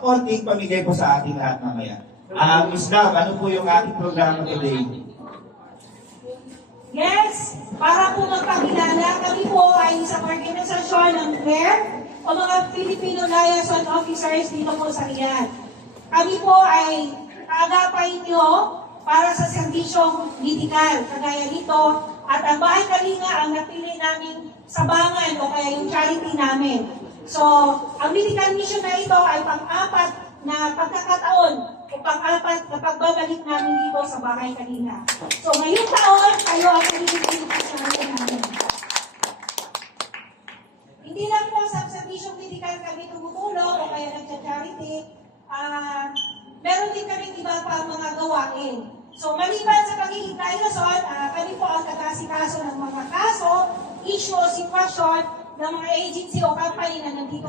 konting pamigay po sa ating lahat mamaya. Miss Love, ano po yung ating programa today? Yes, para po magpakilala, kami po ay isang organisasyon ng FAIR o mga Filipino Liaison Officers dito po sa Riyadh. Kami po ay kaagapay nyo para sa serbisyong medikal, kagaya nito, at ang Bahay Kalinga ang napili naming sabangan o kaya yung charity namin. So, ang medical mission na ito ay pang-apat na pagkakataon o pang-apat na pagbabalik namin dito sa Bahay Kalinga. So, ngayong taon, kayo ang pinipili namin. Hindi lang po sa serbisyong medikal kami tumutulong o kaya nagcha-charity, meron din kami iba pa mga gawain. So, maliban sa pagiging liaison, kami po ang tagasikaso ng mga kaso, issue o sitwasyon ng mga agency o company na nandito